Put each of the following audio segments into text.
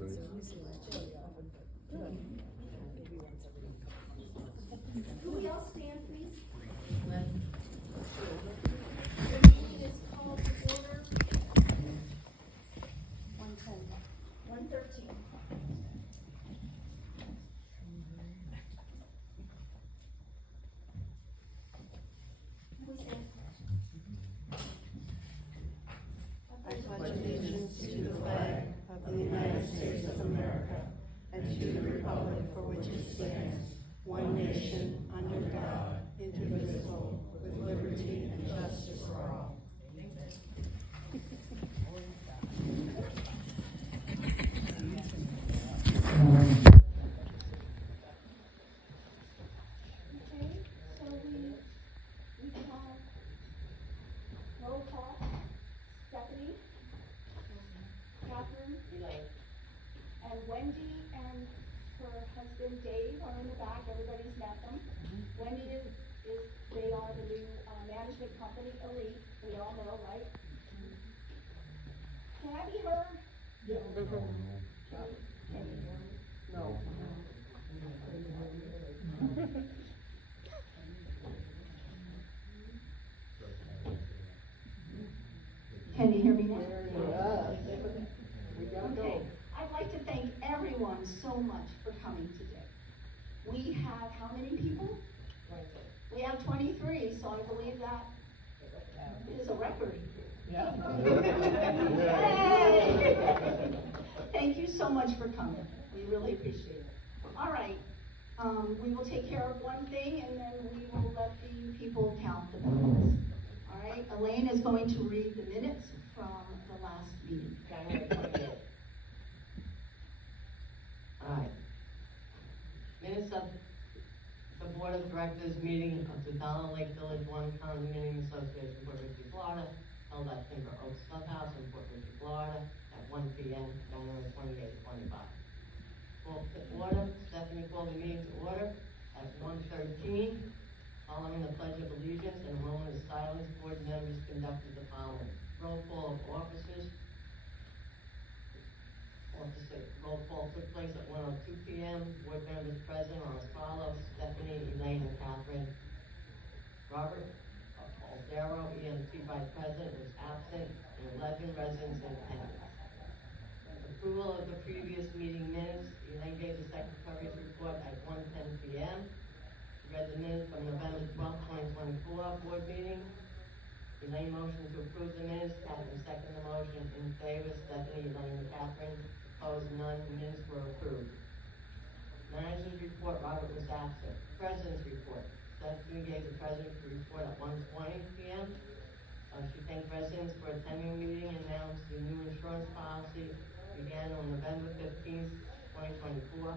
Could we all stand, please? The meeting is called to order. 113. We stand. I pledge allegiance to the flag of the United States of America and to the republic for which it stands, one nation, under God, indivisible, with liberty and justice for all. Okay, so we have roll call. Stephanie, Catherine, and Wendy and her husband Dave are in the back. Everybody's met them. Wendy they are the new management company, Elite. We all know, right? Can I be heard? Can you hear me? No. Can you hear me now? We gotta Okay, go. I'd like to thank everyone so much for coming today. We have how many people? We have 23, so I believe that is a record. Yeah. Yay! Thank you so much for coming. We really appreciate it. All right, we will take care of one thing and then we will let the people count the ballots. All right, Elaine is going to read the minutes from the last meeting. January 28th. All right. Minutes of the Board of Directors meeting of the Dollar Lake Village One Condominium Association, Port Richey, Florida, held at Timber Oaks Clubhouse in Port Richey, Florida, at 1 p.m., January 28th, 25. Call to order. Stephanie called the meeting to order at 1:13. Following the Pledge of Allegiance and a moment of silence, board members conducted the following. Roll call of officers. Roll call took place at 1:02 p.m. Board members present are as follows: Stephanie, Elaine, and Catherine. Robert Aldero, EMT Vice President, was absent, and 11 residents in attendance. Approval of the previous meeting minutes. Elaine gave the secretary's report at 1:10 p.m. Read the minutes from November 12, 2024 board meeting. Elaine motioned to approve the minutes. Catherine seconded the motion. In favor, Stephanie, Elaine, and Catherine. Opposed, none. The minutes were approved. Manager's report. Robert was absent. President's report. Stephanie gave the president's report at 1:20 p.m. She thanked residents for attending the meeting and announced the new insurance policy began on November 15th, 2024.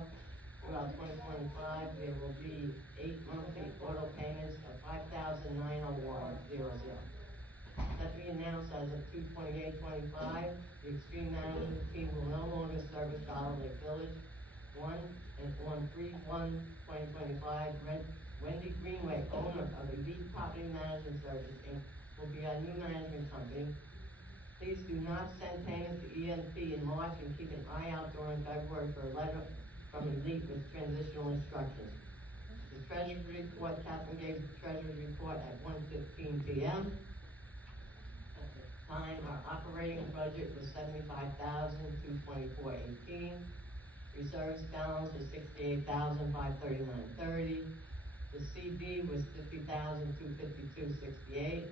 Throughout 2025, there will be 8 monthly auto payments of $5,901.00. Stephanie announced as of 2/28/25, the Extreme Management Team will no longer service Dollar Lake Village 1, and on 3/1/2025, Wendy Greenway, owner of Elite Property Management Services, Inc., will be our new management company. Please do not send payments to EMP in March and keep an eye out during February for a letter from Elite with transitional instructions. The Treasurer's report. Catherine gave the Treasurer's report at 1:15 p.m. At the time, our operating budget was $75,224.18. Reserves balance was $68,539.30. The CD was $50,252.68.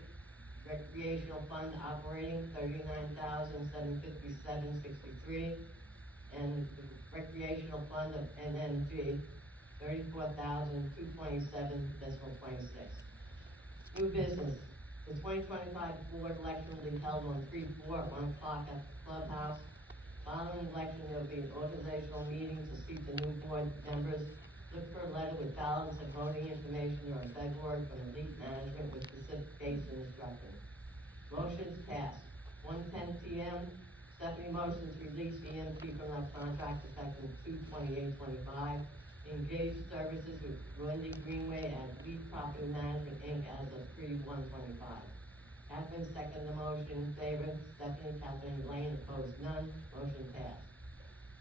Recreational fund operating $39,757.63. And the recreational fund of NMG, $34,227.26. New business. The 2025 board election will be held on 3/4 at 1 o'clock at the clubhouse. Following election, there will be an organizational meeting to seat the new board members. Look for a letter with ballots and voting information during February from Elite Management with specific dates and instructions. Motions passed. 1:10 p.m. Stephanie motions to release EMT from that contract effective 2/28/25. Engage services with Wendy Greenway and Elite Property Management, Inc. as of 3/1/25. Catherine seconded the motion. In favor, Stephanie, Catherine, Elaine. Opposed, none. Motion passed.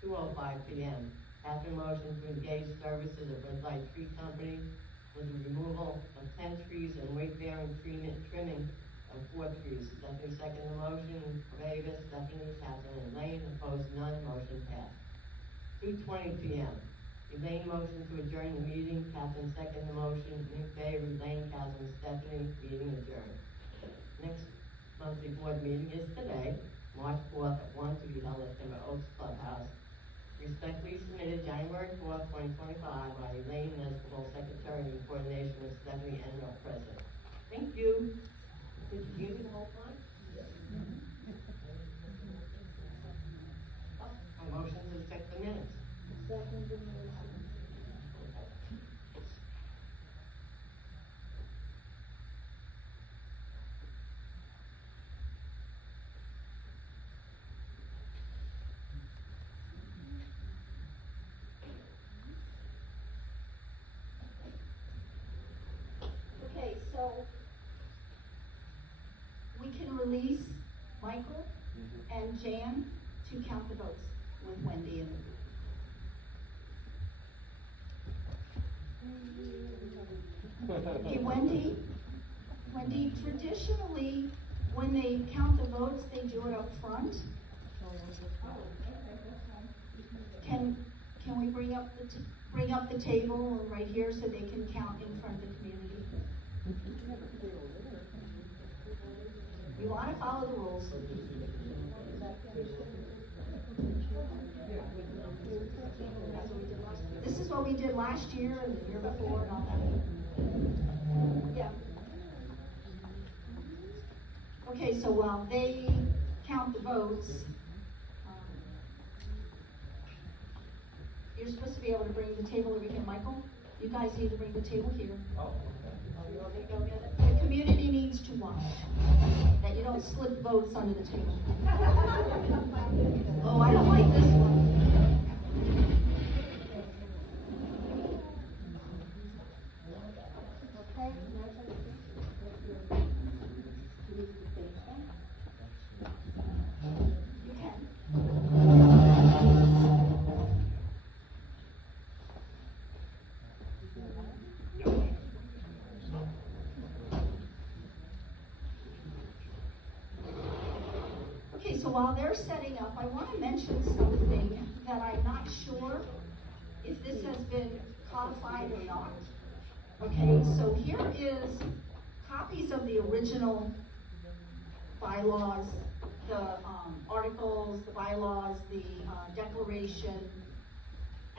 2:05 p.m. Catherine motioned to engage services of Red Light Tree Company for the removal of 10 trees and weight-bearing trimming of 4 trees. Stephanie seconded the motion. Favor, Stephanie, Catherine, and Elaine. Opposed, none. Motion passed. 2:20 p.m. Elaine motioned to adjourn the meeting. Catherine seconded the motion. In favor, Elaine, Catherine, Stephanie. Meeting adjourned. Next monthly board meeting is today, March 4th at 1 to be held at Timber Oaks Clubhouse. Respectfully submitted January 4th, 2025 by Elaine Nesbitt, Secretary in coordination with Stephanie Enrill, President. Thank you. Did you hear me the whole time? My motion to accept the minutes. Second the motion. Okay, so we can release Michael and Jan to count the votes with Wendy in the booth. Hey, Wendy, traditionally, when they count the votes, they do it up front. Can we bring up the table right here so they can count in front of the community? We want to follow the rules. This is what we did last year and the year before and all that. Yeah. Okay, so while they count the votes, you're supposed to be able to bring the table over here, Michael. You guys need to bring the table here. Oh, You want me to go get it? The community needs to watch that you don't slip votes under the table. Oh, I don't like this one. Okay, You can. Okay, so while they're setting up, I want to mention something that I'm not sure if this has been codified or not. Okay, so here is copies of the original bylaws, the articles, the bylaws, the declaration,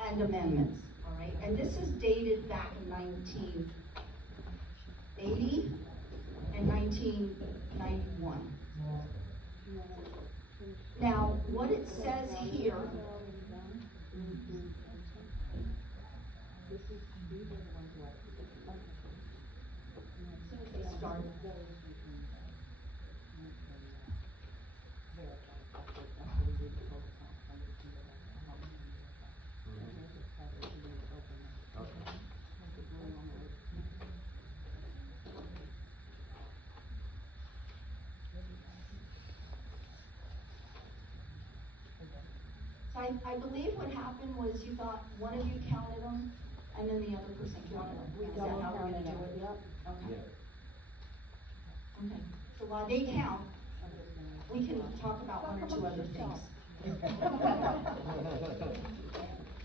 and amendments, all right? And this is dated back in 1980 and 1991. Now, what it says here, they start. So I believe what happened was you thought one of you counted them, and then the other person counted them. Is that how we're gonna do it? Yep. Okay. Okay, so while they count, we can talk about one or two other things.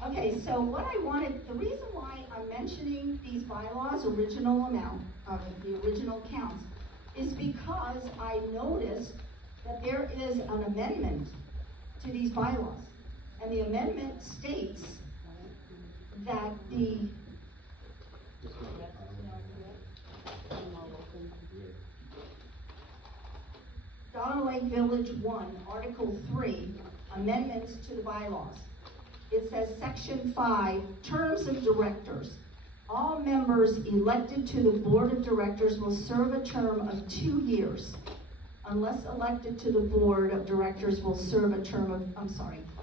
Okay, so what I wanted, the reason why I'm mentioning these bylaws, original amount, of the original counts, is because I noticed that there is an amendment to these bylaws. And the amendment states that the Donna Lake Village 1, Article 3, amendments to the bylaws. It says Section 5, terms of directors. All members elected to the Board of Directors will serve a term of 2 years. Unless elected to the Board of Directors will serve a term of,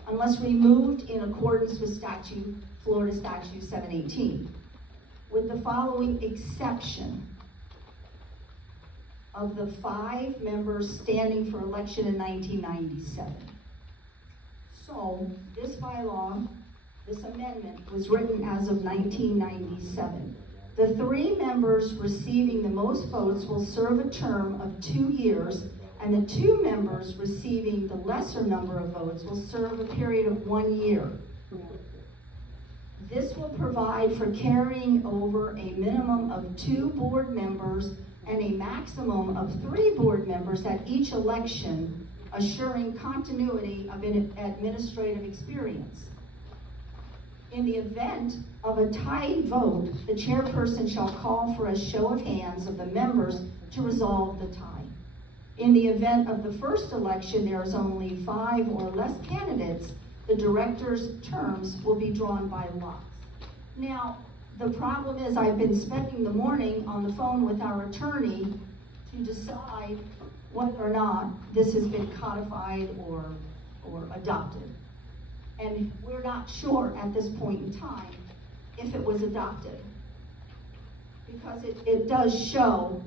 unless removed in accordance with statute, Florida Statute 718. With the following exception of the 5 members standing for election in 1997. So So, this bylaw, this amendment was written as of 1997. The 3 members receiving the most votes will serve a term of 2 years, and the 2 members receiving the lesser number of votes will serve a period of 1 year. This will provide for carrying over a minimum of 2 board members and a maximum of 3 board members at each election, assuring continuity of administrative experience. In the event of a tied vote, the chairperson shall call for a show of hands of the members to resolve the tie. In the event of the first election, there is only 5 or less candidates, the director's terms will be drawn by lots. Now, the problem is I've been spending the morning on the phone with our attorney to decide whether or not this has been codified or adopted. And we're not sure at this point in time if it was adopted. Because it does show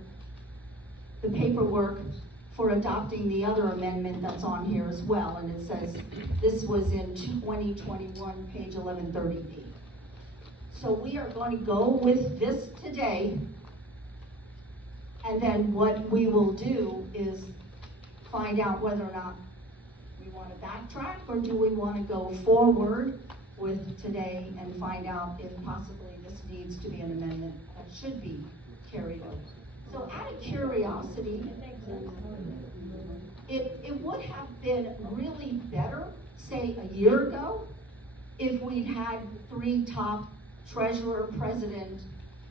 the paperwork for adopting the other amendment that's on here as well, and it says this was in 2021, page 1130B. So we are going to go with this today, and then what we will do is find out whether or not we want to backtrack, or do we want to go forward with today and find out if possibly this needs to be an amendment that should be carried over. So out of curiosity, it would have been really better, say a year ago, if we'd had 3 top treasurer, president,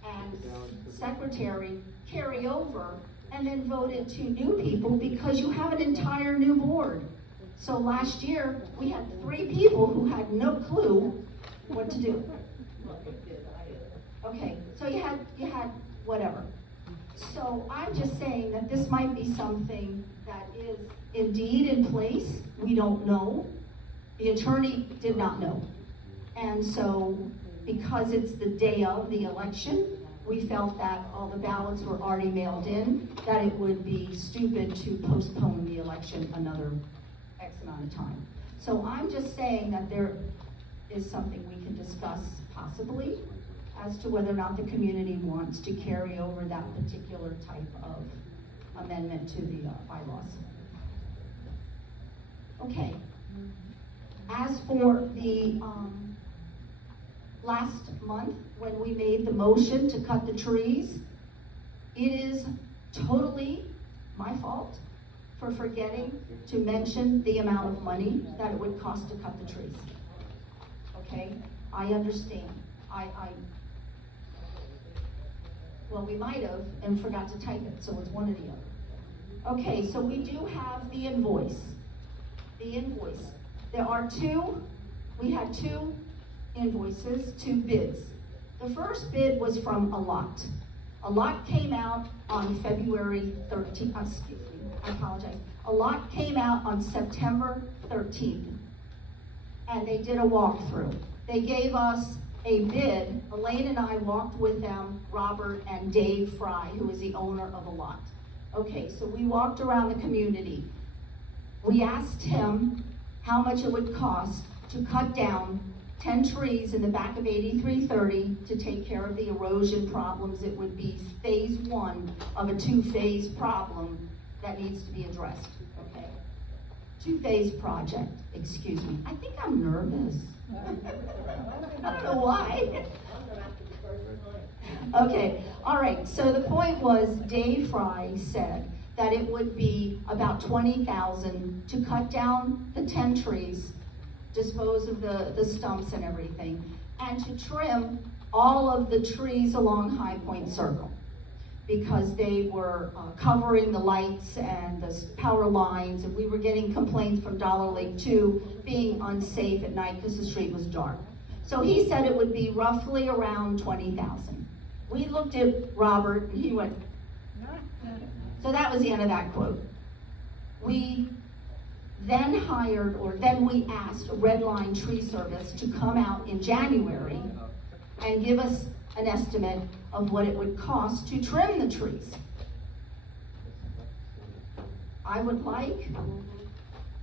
and secretary carry over and then voted 2 new people, because you have an entire new board. So last year, we had 3 people who had no clue what to do. Okay, so you had whatever. So I'm just saying that this might be something that is indeed in place. We don't know. The attorney did not know. And so, because it's the day of the election, we felt that all the ballots were already mailed in, that it would be stupid to postpone the election another X amount of time. So I'm just saying that there is something we can discuss possibly as to whether or not the community wants to carry over that particular type of amendment to the bylaws. Okay. As for the last month, when we made the motion to cut the trees, it is totally my fault for forgetting to mention the amount of money that it would cost to cut the trees. Okay, I understand. Well, we might have and forgot to type it, so it's one or the other. Okay, so we do have the invoice. The invoice. There are we had 2 invoices, 2 bids. The first bid was from a lot. A lot came out on February 13th, excuse me, I apologize. A lot came out on September 13th, and they did a walkthrough. They gave us a bid. Elaine and I walked with them, Robert and Dave Fry, who is the owner of a lot. Okay, so we walked around the community. We asked him how much it would cost to cut down 10 trees in the back of 8330 to take care of the erosion problems. It would be phase 1 of a 2-phase problem that needs to be addressed, okay? 2-phase project, excuse me. I think I'm nervous. I don't know why. Okay, all right, so the point was Dave Fry said that it would be about $20,000 to cut down the 10 trees, dispose of the stumps and everything, and to trim all of the trees along High Point Circle, because they were covering the lights and the power lines, and we were getting complaints from Dollar Lake 2 being unsafe at night because the street was dark. So he said it would be roughly around $20,000. We looked at Robert and he went, so that was the end of that quote. We then we asked Red Line Tree Service to come out in January and give us an estimate of what it would cost to trim the trees. I would like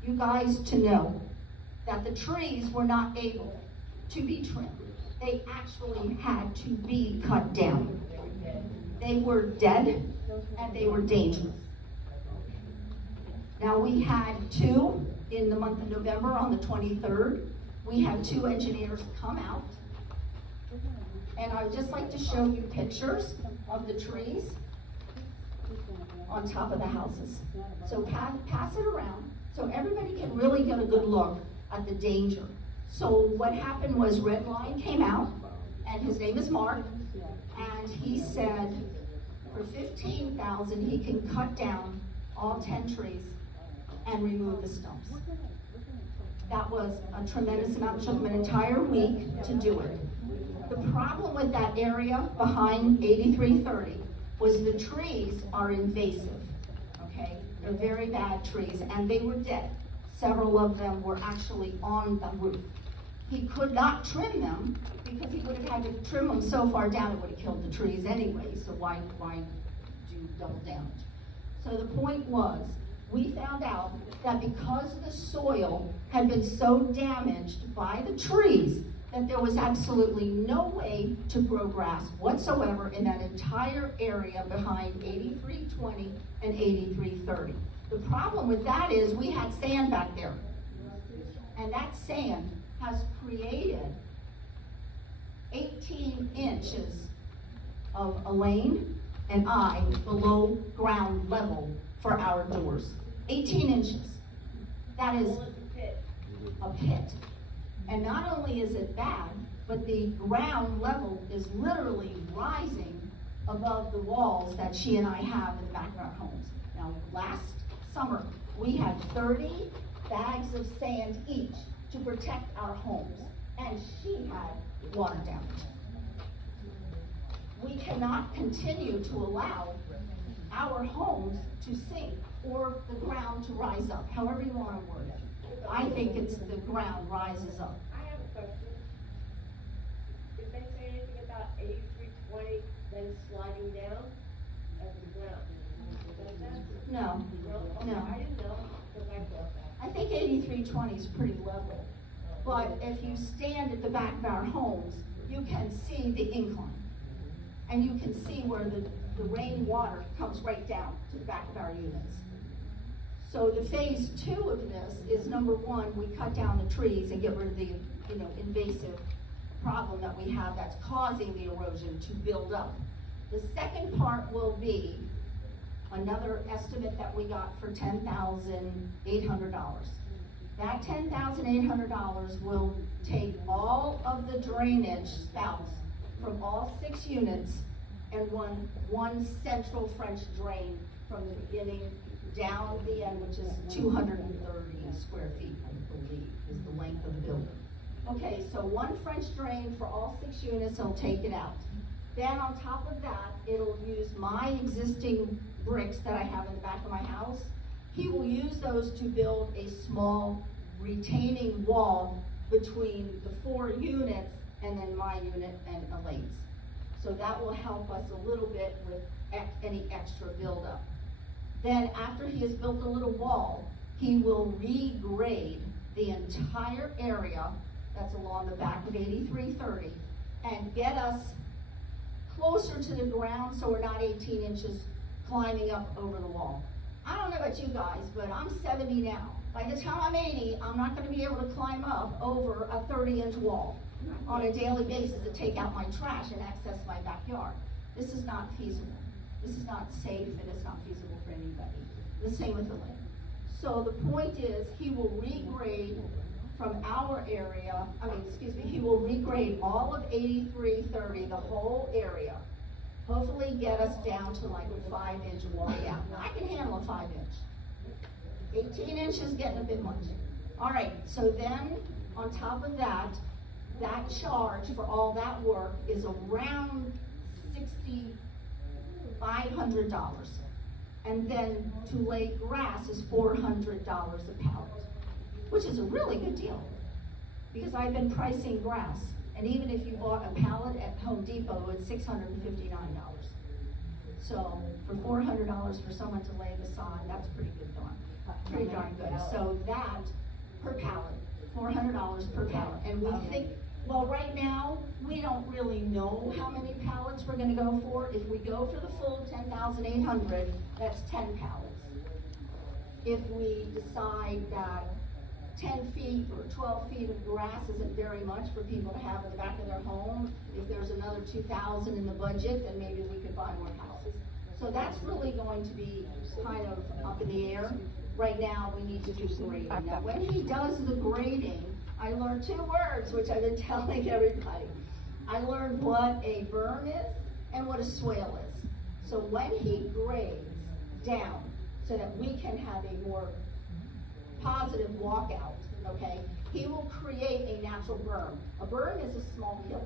you guys to know that the trees were not able to be trimmed. They actually had to be cut down. They were dead and they were dangerous. Now we had two in the month of November on the 23rd. We had two engineers come out. And I would just like to show you pictures of the trees on top of the houses. So pass it around so everybody can really get a good look at the danger. So what happened was Red Line came out, and his name is Mark, and he said for $15,000 he can cut down all 10 trees and remove the stumps. That was a tremendous amount. It took him an entire week to do it. The problem with that area behind 8330 was the trees are invasive, okay? They're very bad trees, and they were dead. Several of them were actually on the roof. He could not trim them because he would have had to trim them so far down it would have killed the trees anyway, so why do double damage? So the point was, we found out that because the soil had been so damaged by the trees that there was absolutely no way to grow grass whatsoever in that entire area behind 8320 and 8330. The problem with that is we had sand back there. And that sand has created 18 inches of a lane and below ground level for our doors. 18 inches. That is a pit. And not only is it bad, but the ground level is literally rising above the walls that she and I have in the back of our homes. Now, last summer, we had 30 bags of sand each to protect our homes, and she had water damage. We cannot continue to allow our homes to sink or the ground to rise up, however you want to word it. I think it's the ground rises up. I have a question. Did they say anything about 8320 then sliding down as the ground? Does that? No, No? Okay, no. I didn't know, because I thought that. I think 8320 is pretty level. But if you stand at the back of our homes, you can see the incline. And you can see where the rainwater comes right down to the back of our units. So the phase 2 of this is, number one, we cut down the trees and get rid of the, invasive problem that we have that's causing the erosion to build up. The second part will be another estimate that we got for $10,800. That $10,800 will take all of the drainage spouts from all 6 units and one central French drain from the beginning down the end, which is 230 square feet, I believe, is the length of the building. Okay, so one French drain for all 6 units, it'll take it out. Then on top of that, it'll use my existing bricks that I have in the back of my house. He will use those to build a small retaining wall between the 4 units and then my unit and Elaine's. So that will help us a little bit with any extra buildup. Then after he has built a little wall, he will regrade the entire area that's along the back of 8330 and get us closer to the ground so we're not 18 inches climbing up over the wall. I don't know about you guys, but I'm 70 now. By the time I'm 80, I'm not going to be able to climb up over a 30-inch wall on a daily basis to take out my trash and access my backyard. This is not feasible. This is not safe, and it's not feasible for anybody. The same with the lake. So the point is, he will regrade from our area, he will regrade all of 8330, the whole area. Hopefully get us down to like a 5-inch wall. Yeah, I can handle a 5-inch. 18 inches getting a bit much. All right, so then on top of that, that charge for all that work is around $6,500. And then to lay grass is $400 a pallet, which is a really good deal because I've been pricing grass. And even if you bought a pallet at Home Depot, it's $659. So for $400 for someone to lay the sod, that's pretty good darn good. So that per pallet. $400 per pallet. And we think, well, right now, we don't really know how many pallets we're gonna go for. If we go for the full 10,800, that's 10 pallets. If we decide that 10 feet or 12 feet of grass isn't very much for people to have in the back of their home, if there's another 2,000 in the budget, then maybe we could buy more houses. So that's really going to be kind of up in the air. Right now, we need to do grading. Now, when he does the grading, I learned 2 words, which I've been telling everybody. I learned what a berm is and what a swale is. So when he grades down, so that we can have a more positive walkout, okay, he will create a natural berm. A berm is a small hill,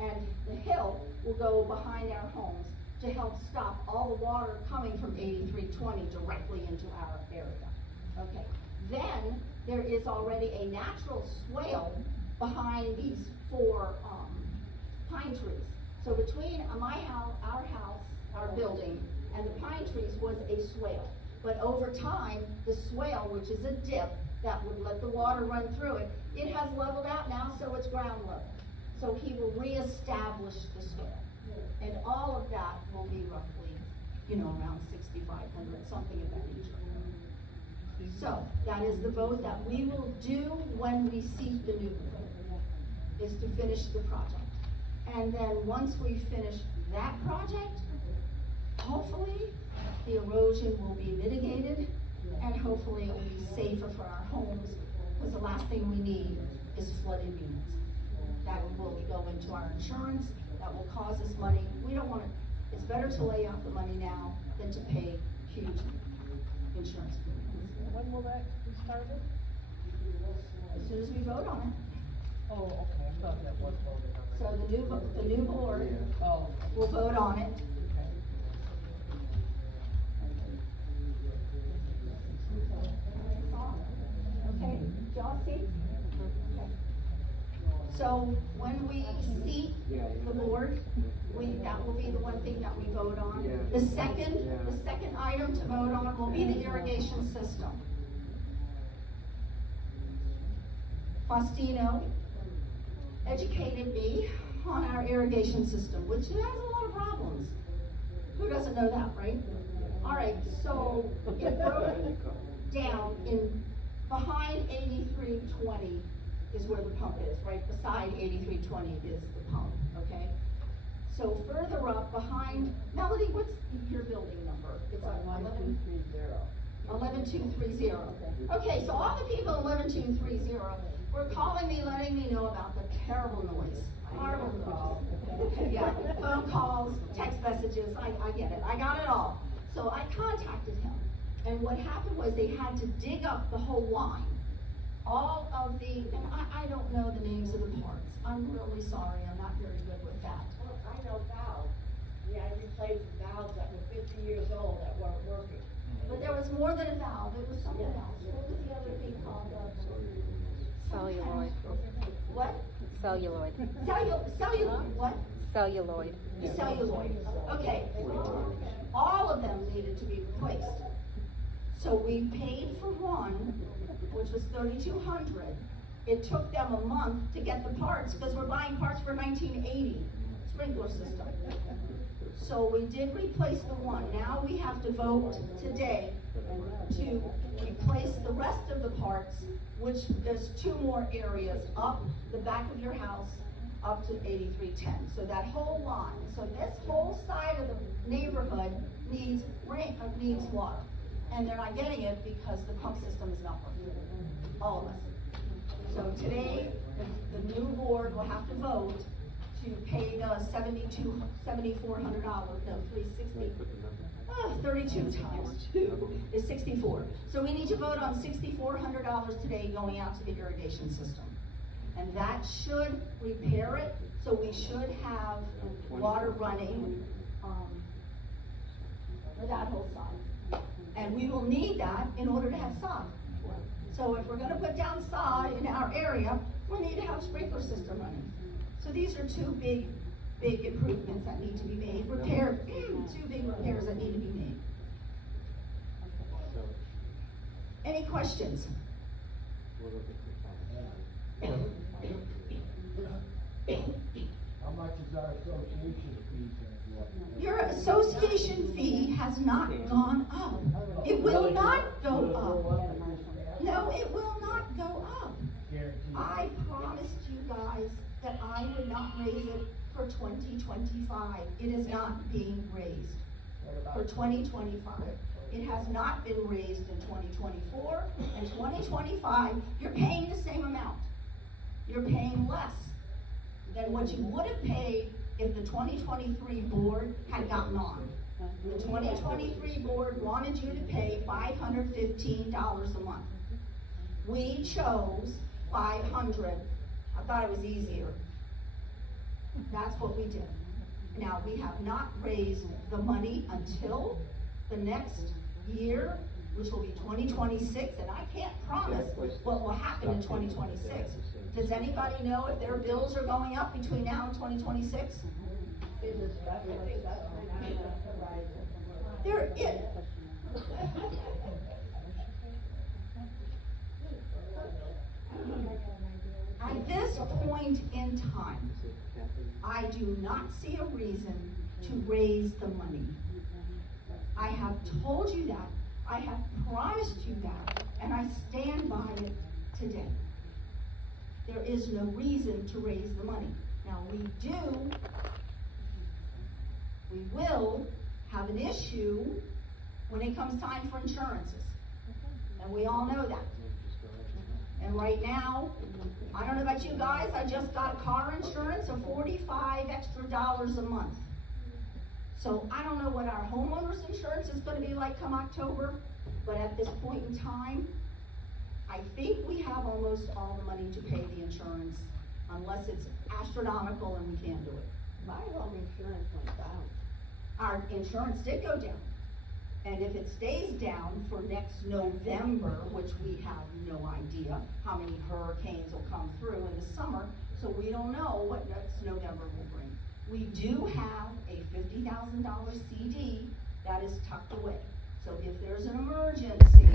and the hill will go behind our homes to help stop all the water coming from 8320 directly into our area. Okay. Then there is already a natural swale behind these 4 pine trees. So between our house, our building, and the pine trees was a swale. But over time, the swale, which is a dip that would let the water run through it, it has leveled out now, so it's ground level. So he will reestablish the swale. And all of that will be roughly, around 6,500, something of that nature. So, that is the vote that we will do when we seat the new board, is to finish the project. And then once we finish that project, hopefully the erosion will be mitigated, and hopefully it will be safer for our homes, because the last thing we need is flooded units. That will go into our insurance, that will cause us money. We don't want to, it's better to lay out the money now than to pay huge insurance premiums. When will that be started? As soon as we vote on it. Oh, okay, I thought that was voted on. So the new board Oh. will vote on it. Okay, did y'all see? Okay. So when we seat the board, that will be the one thing that we vote on. The second item to vote on will be the irrigation system. Faustino educated me on our irrigation system, which has a lot of problems. Who doesn't know that, right? All right, so it broke down in behind 8320 is where the pump is, right beside 8320 is the pump, okay? So further up behind, Melody, what's your building number? It's 11230. Okay, so all the people in 11230 were calling me, letting me know about the terrible noise. Horrible noise. Yeah, phone calls, text messages, I get it. I got it all. So I contacted him. And what happened was they had to dig up the whole line. All of the, and I don't know the names of the parts. I'm really sorry, I'm not very good with that. Well, I know valves. Yeah, I replaced valves that were 50 years old that weren't working. But there was more than a valve, it was something else. What was the other thing called? Celluloid. What? Celluloid. Celluloid, what? Celluloid. Celluloid, okay. All of them needed to be replaced. So we paid for one, which was $3,200. It took them a month to get the parts, because we're buying parts for 1980 sprinkler system. So we did replace the one. Now we have to vote today to replace the rest of the parts, which there's 2 more areas up the back of your house up to 8310. So that whole line, so this whole side of the neighborhood needs water. And they're not getting it because the pump system is not working. All of us. So today, the new board will have to vote to pay the $7,400, no, 360. 32 times 2 is 64. So we need to vote on $6,400 today going out to the irrigation system. And that should repair it, so we should have water running for that whole side. And we will need that in order to have sod. So if we're gonna put down sod in our area, we need to have sprinkler system running. So these are 2 big improvements that need to be made. 2 big repairs that need to be made. Any questions? How much is our association fee gonna go up? Your association fee has not gone up. It will not go up. No, it will not go up. Guaranteed. I promised you guys that I would not raise it for 2025. It is not being raised for 2025. It has not been raised in 2024 and 2025. You're paying the same amount. You're paying less than what you would have paid if the 2023 board had gotten on. The 2023 board wanted you to pay $515 a month. We chose 500. I thought it was easier. That's what we did. Now, we have not raised the money until the next year, which will be 2026, and I can't promise what will happen in 2026. Does anybody know if their bills are going up between now and 2026? There is. At this point in time, I do not see a reason to raise the money. I have told you that. I have promised you that, and I stand by it today. There is no reason to raise the money. Now, we will have an issue when it comes time for insurances. And we all know that. And right now, I don't know about you guys, I just got a car insurance of $45 extra a month. So I don't know what our homeowners insurance is going to be like come October, but at this point in time, I think we have almost all the money to pay the insurance, unless it's astronomical and we can't do it. My home insurance went down. Our insurance did go down. And if it stays down for next November, which we have no idea how many hurricanes will come through in the summer, so we don't know what next November will bring. We do have a $50,000 CD that is tucked away. So if there's an emergency,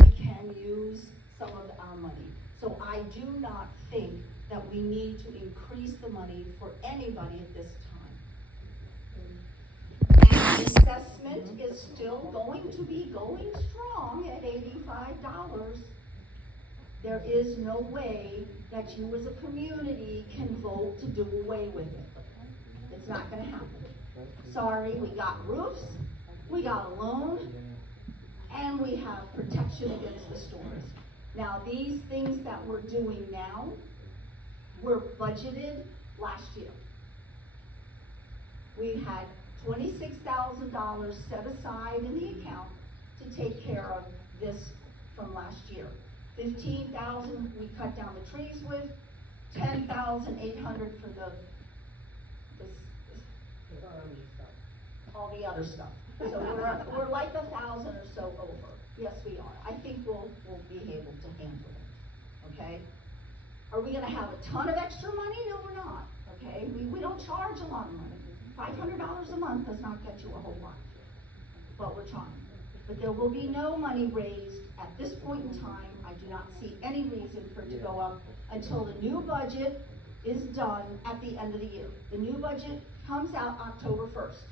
we can use some of our money. So I do not think that we need to increase the money for anybody at this time. And the assessment is still going to be going strong at $85. There is no way that you as a community can vote to do away with it. It's not gonna happen. Sorry, we got roofs, we got a loan, and we have protection against the storms. Now, these things that we're doing now were budgeted last year. We had $26,000 set aside in the account to take care of this from last year. $15,000 we cut down the trees with, $10,800 for all the other stuff. So we're like 1,000 or so over. Yes, we are. I think we'll be able to handle it. Okay? Are we gonna have a ton of extra money? No, we're not. Okay? We don't charge a lot of money. $500 a month does not get you a whole lot. But we're trying. But there will be no money raised at this point in time. I do not see any reason for it to go up until the new budget is done at the end of the year. The new budget comes out October 1st.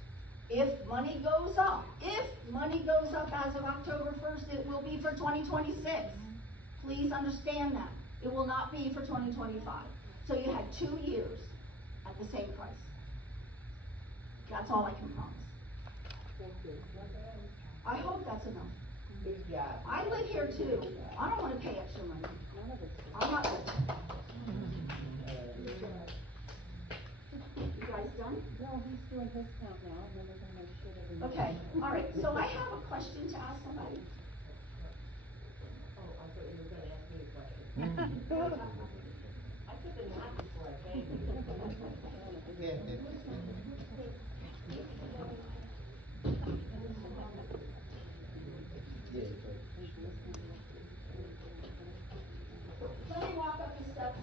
If money goes up as of October 1st, it will be for 2026. Please understand that. It will not be for 2025. So you had 2 years at the same price. That's all I can promise. Thank you. I hope that's enough. Good job. I live here too. I don't want to pay extra money. None of us. I'm not rich. You guys done? No, he's doing his count now, and then we're gonna make sure that we. Okay, all right. So I have a question to ask somebody. Oh, I thought you were gonna ask me a question. I took a nap before I came. Let me walk up the steps.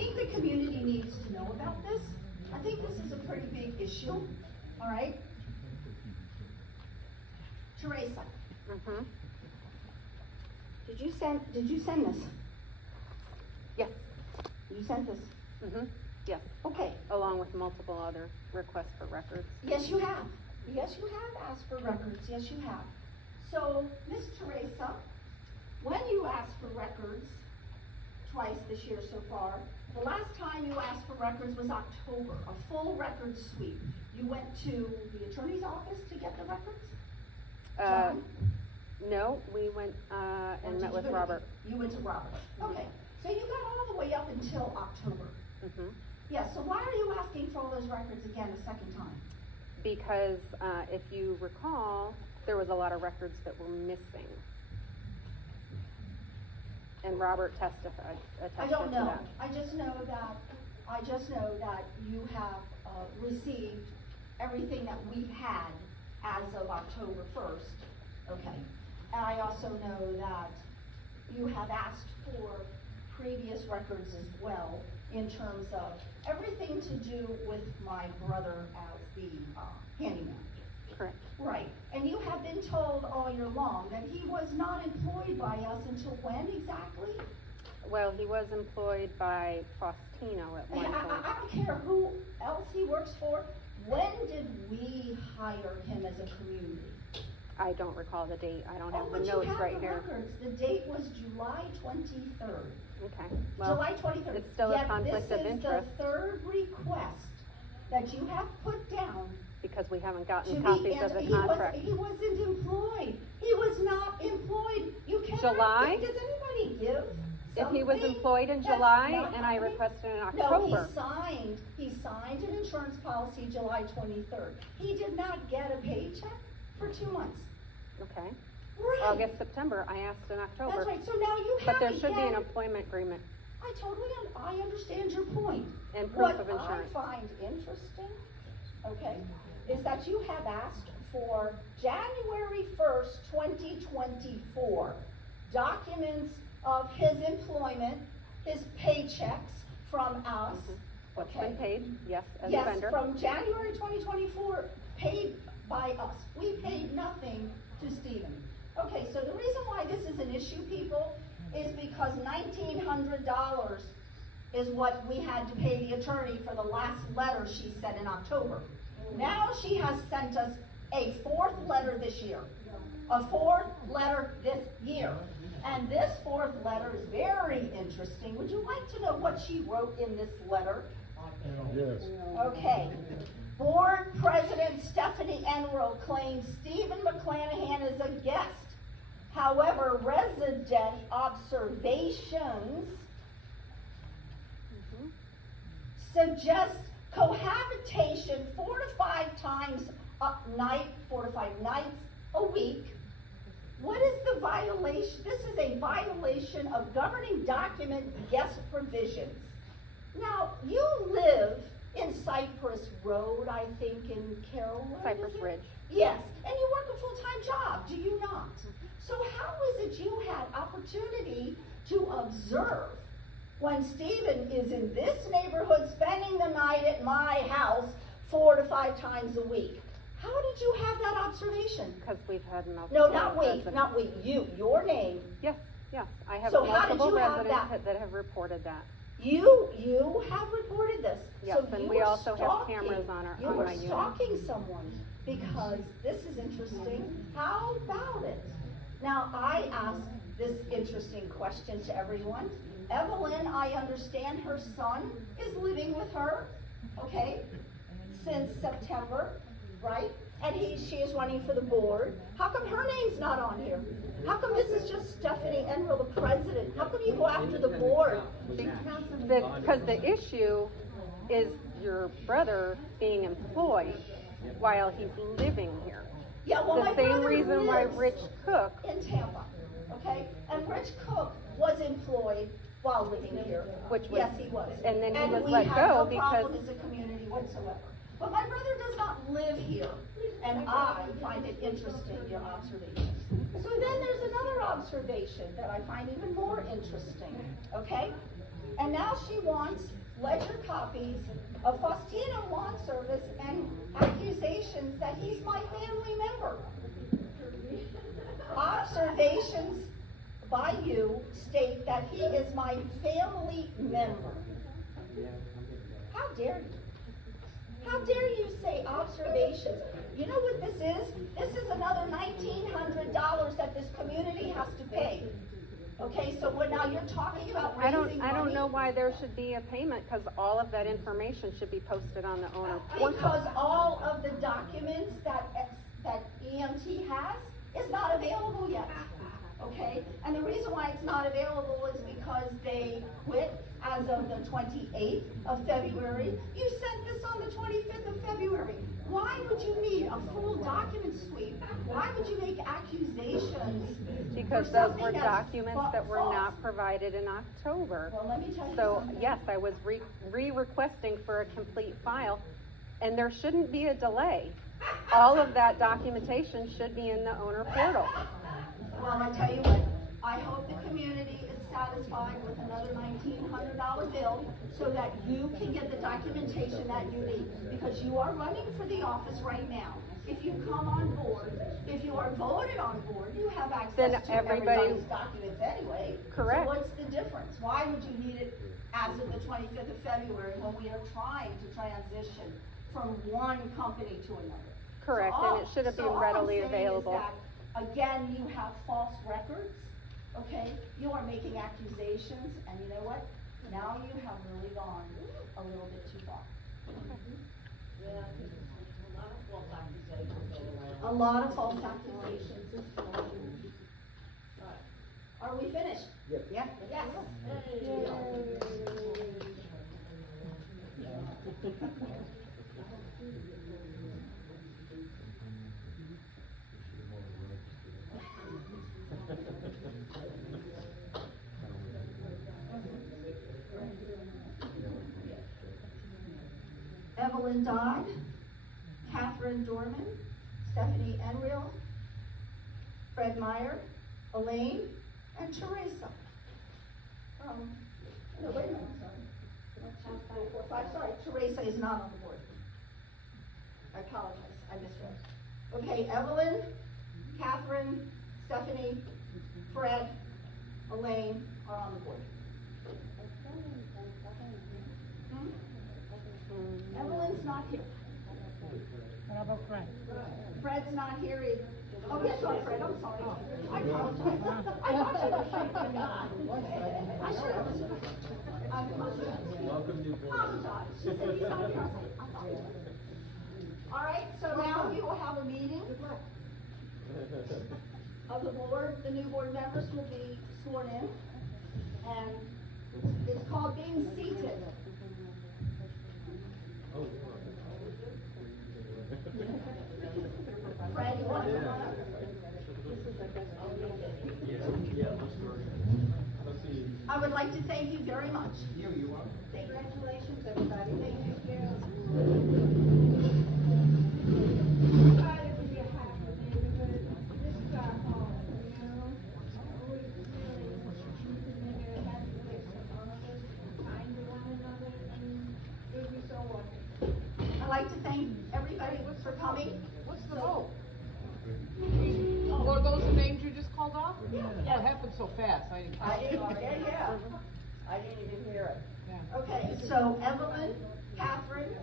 think the community needs to know about this. I think this is a pretty big issue, all right? Teresa, Mm-hmm. did you send this? Yes. You sent this? Mm-hmm. Yes. Okay, Along with multiple other requests for records. yes, you have. Yes, you have asked for records, yes, you have. So, Miss Teresa, when you asked for records, twice this year so far, the last time you asked for records was October, a full record sweep. You went to the attorney's office to get the records? John? No, we went, Or and did met you with go to- Robert. You went to Robert, okay. So you got all the way up until October. Mm-hmm. Yeah, so why are you asking for all those records again a second time? Because, if you recall, there was a lot of records that were missing. And Robert attested to that. I don't know. I just know that you have received everything that we've had as of October 1st, okay? And I also know that you have asked for previous records as well in terms of everything to do with my brother as the handyman. Correct. Right, and you have been told all year long that he was not employed by us until when exactly? Well, he was employed by Faustino at one point. I don't care who else he works for, when did we hire him as a community? I don't recall the date. I don't have the But you notes have right the here. records. The date was July 23rd. Okay, well, July 23rd. it's still a conflict of Yet interest. this is the third request that you have put down because we haven't to gotten be, copies of the contract. he wasn't employed. He was not employed. You cannot. July? Does anybody give If he was something employed in that's July not and I happening? requested in No, October. he signed an insurance policy July 23rd. He did not get a paycheck for 2 months. Okay, Right. August, September, I asked in October. That's right, so now you have But there again. should be an employment agreement. I understand your point. And proof of What insurance. I find interesting, okay, is that you have asked for January 1st, 2024, documents of his employment, his paychecks from us. What's Okay. been paid, yes, as a Yes, vendor. from January 2024, paid by us. We paid nothing to Stephen. Okay, so the reason why this is an issue, people, is because $1,900 is what we had to pay the attorney for the last letter she sent in October. Now she has sent us a fourth letter this year. A fourth letter this year. And this fourth letter is very interesting. Would you like to know what she wrote in this letter? Yes. Okay. Board President Stephanie Enroll claims Stephen McClanahan is a guest. However, resident observations suggest cohabitation 4 to 5 times a night, 4 to 5 nights a week. What is the violation? This is a violation of governing document guest provisions. Now, you live in Cypress Road, I think, in Carroll. Cypress Ridge. Yes, and you work a full-time job, do you not? So how is it you had opportunity to observe when Stephen is in this neighborhood spending the night at my house 4 to 5 times a week? How did you have that observation? Because we've had multiple. No, not we, residents. not we, you, your name. Yes, yes, I have So how did multiple you have residents that? that have reported that. You have reported this. Yes, So and you we were also have stalking- cameras on You my were unit. stalking someone because this is interesting. How about it? Now, I ask this interesting question to everyone. Evelyn, I understand her son is living with her, okay, since September, right? And she is running for the board. How come her name's not on here? How come this is just Stephanie Enroll, the president? How come you go after the board? Because the issue is your brother being employed while he's living here. Yeah, well, my The same brother reason why lives Rich Cook, in Tampa, okay? And Rich Cook was employed while living here. Which was- Yes, he was. and then he was we let had go no because- problem as a community whatsoever. But my brother does not live here, and I find it interesting, your observation. So then there's another observation that I find even more interesting, okay? And now she wants ledger copies of Faustino lawn service and accusations that he's my family member. Observations by you state that he is my family member. How dare you? How dare you say observations? You know what this is? This is another $1,900 that this community has to pay. Okay, so what now you're talking about raising money? I don't know why there should be a payment, because all of that information should be posted on the owner portal. Because all of the documents that EMT has is not available yet. Okay, and the reason why it's not available is because they quit as of the 28th of February. You sent this on the 25th of February. Why would you need a full document sweep? Why would you make accusations? Because for those something were that's documents that were false? not provided in October. Well, let me tell you So, something. yes, I was re-requesting for a complete file, and there shouldn't be a delay. All of that documentation should be in the owner portal. Well, I tell you what, I hope the community is satisfied with another $1,900 bill so that you can get the documentation that you need. Because you are running for the office right now. If you come on board, if you are voted on board, you have Then access to everybody- everybody's documents anyway. Correct. So what's the difference? Why would you need it as of the 25th of February when we are trying to transition from one company to another? Correct, So and it should have been all I'm readily saying is available. that, again, you have false records, okay? You are making accusations, and you know what? Now you have really gone a little bit too far. Yeah, a lot of false accusations go around. A lot of false accusations is true. Are we finished? Yep. Yeah. Yes. Evelyn Dodd, Catherine Dorman, Stephanie Enriel, Fred Meyer, Elaine, and Teresa. No, wait a minute, I'm sorry. 1, 2, 3, 4, 5, sorry, Teresa is not on the board. I apologize, I misread. Okay, Evelyn, Catherine, Stephanie, Fred, Elaine are on the board. Evelyn's not here. What about Frank? Fred's not here either. Oh, yes, sorry, Fred, I'm sorry. I apologize. I thought you were shaking your eye. I should have. I Welcome, new board. apologize. She said he's not present. I thought he was. All right, so now we will have a meeting of the board. The new board members will be sworn in. And it's called being seated. Fred, you want to come on up? I would like to thank you very much. You are. Congratulations, everybody. Thank you. Try to be a happy neighborhood. This is our home, you know? We really need to make it a happy place for all of us, kind to one another, and it would be so wonderful. I'd like to thank everybody for coming. What's the vote? Were those the names you just called off? Yeah. Oh, it happened so fast, I didn't. Yeah. I didn't even hear it. Yeah. Okay, so Evelyn, Catherine,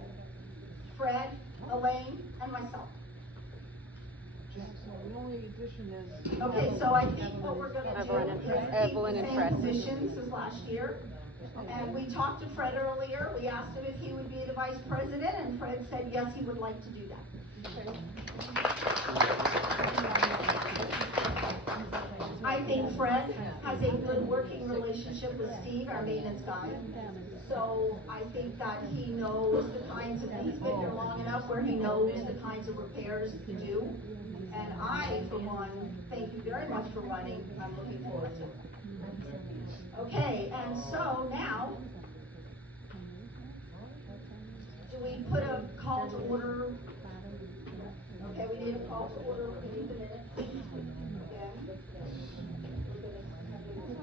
Fred, Elaine, and myself. So the only addition is. Okay, so I think what we're gonna do Evelyn and is Fred. keep Evelyn the and same Fred. positions as last year. And we talked to Fred earlier, we asked him if he would be the vice president, and Fred said yes, he would like to do that. I think Fred has a good working relationship with Steve, our maintenance guy. So I think that he knows the kinds of, he's been here long enough where he knows the kinds of repairs to do. And I, for one, thank you very much for running, I'm looking forward to it. Okay, and so now, do we put a call to order? Okay, we need a call to order, we need the minutes. Again. We're gonna have the minutes.